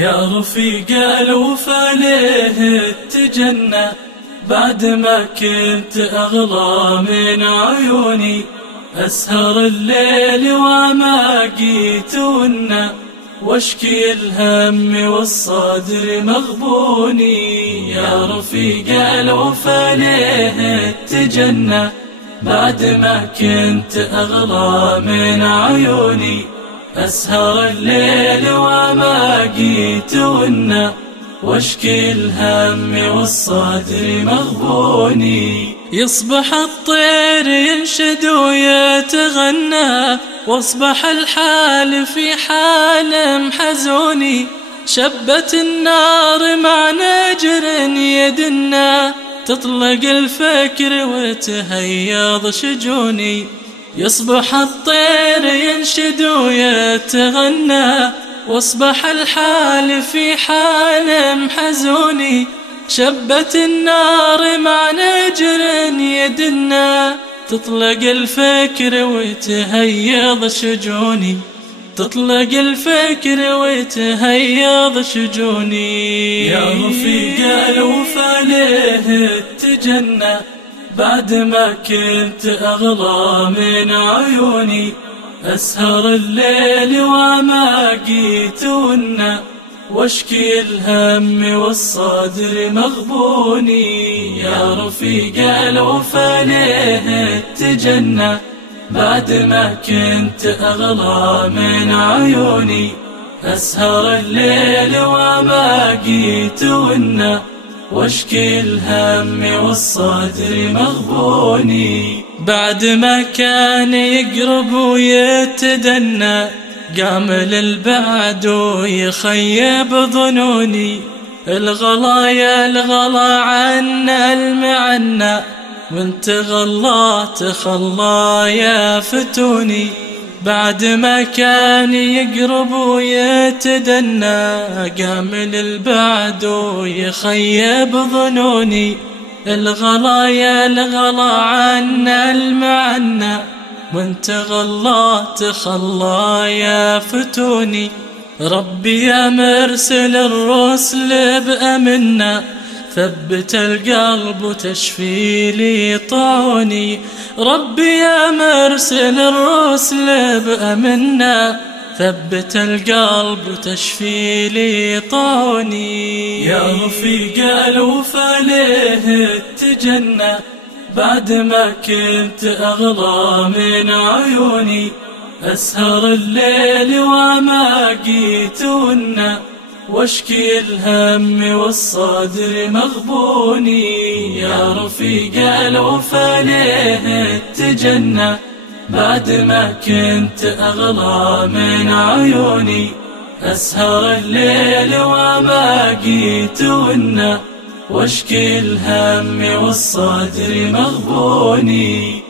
يا رفيق الوفا ليه اتجنى بعد ما كنت أغلى من عيوني، أسهر الليل وما قيتونا واشكي الهم والصدر مغبوني. يا رفيق الوفا ليه اتجنى بعد ما كنت أغلى من عيوني، أسهر الليل وما قيتونا واشكي الهم والصدر مغبوني. يصبح الطير ينشد ويتغنى واصبح الحال في حال محزوني، شبت النار مع نجر يدنا تطلق الفكر وتهيض شجوني. يصبح الطير ينشد ويتغنى واصبح الحال في حال محزوني، شبت النار مع نجر يدنا تطلق الفكر وتهيض شجوني، تطلق الفكر وتهيض شجوني. يا رفيق الوفا ليه اتجنى بعد ما كنت أغلى من عيوني، أسهر الليل وما قيتونا واشكي الهم والصدر مغبوني. يا رفيق الوفا ليه اتجنى بعد ما كنت أغلى من عيوني، أسهر الليل وما قيتونا واشكي الهم والصدر مغبوني. بعد ما كان يقرب ويتدنى قام للبعد ويخيب ظنوني، الغلا يا الغلا عنا المعنى وانت غلا تخلى يا فتوني. بعد ما كان يقرب ويتدنى قام للبعد ويخيب ظنوني، الغلا يا الغلا عنا المعنى وانت غلا تخلى يا فتوني. ربي يا مرسل الرسل بأمنا ثبت القلب وتشفي لي طعوني، ربي يا مرسل الرسل بأمنا ثبت القلب وتشفي لي طعوني. يا رفيق الوفا ليه اتجنى بعد ما كنت أغلى من عيوني، أسهر الليل وما قيتونا واشكي الهم والصدر مغبوني. يا رفيق الوفا ليه اتجنى بعد ما كنت أغلى من عيوني، أسهر الليل وما قيتونا واشكي الهم والصدر مغبوني.